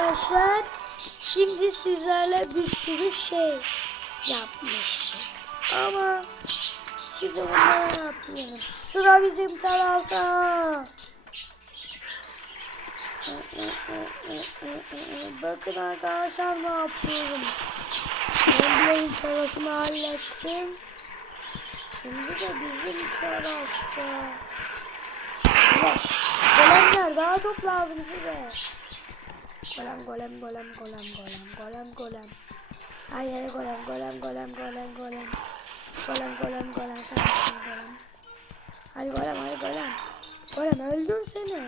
Arkadaşlar şimdi sizlerle bir sürü şey yapmıştık. Ama şimdi bunları yapıyoruz. Sıra bizim tarafta. Bakın arkadaşlar ne yapıyorum. Blaine tarafını hallettim. Şimdi de bizim tarafta. Evet. Golemler daha çok lazım size. Golem golem golem golem golem golem golem. Hayır golem golem golem golem golem. Golem golem golem sensin golem. Hadi golem hadi golem. Golem öldür seni.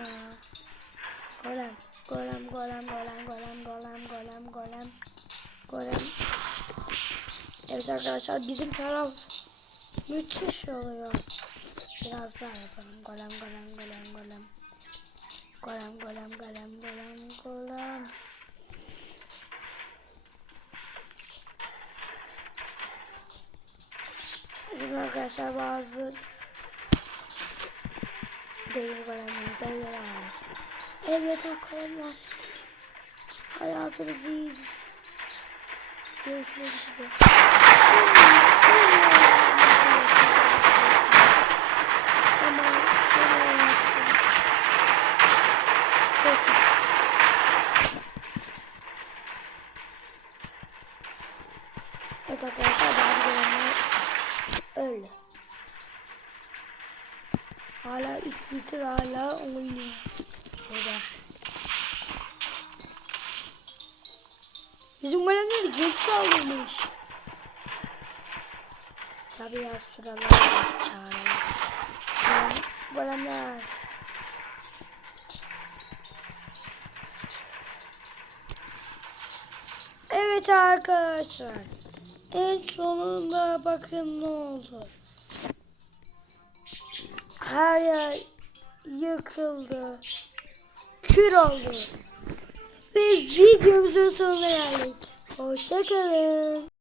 Golem golem golem golem golem golem golem golem. Golem. Evet arkadaşlar bizim taraf müthiş oluyor. Biraz daha yapalım. Golem golem golem. Golem golem golem golem golem. Bizim arkadaşlar bazı değil golemlerimize yer almış. Evet arkadaşlar. Hayatınız iyi. Görüşmek üzere. Evet arkadaşlar bazı bölümler Hala 3 litre hala oynuyor. Burada. Bizim golemler geç saldırmış. Tabii ya sıralar çağıralım. Golem- Golemler. Evet arkadaşlar. En sonunda bakın ne oldu. Her yer yıkıldı. Kür oldu. Ve videomuzun sonuna geldik. Hoşçakalın.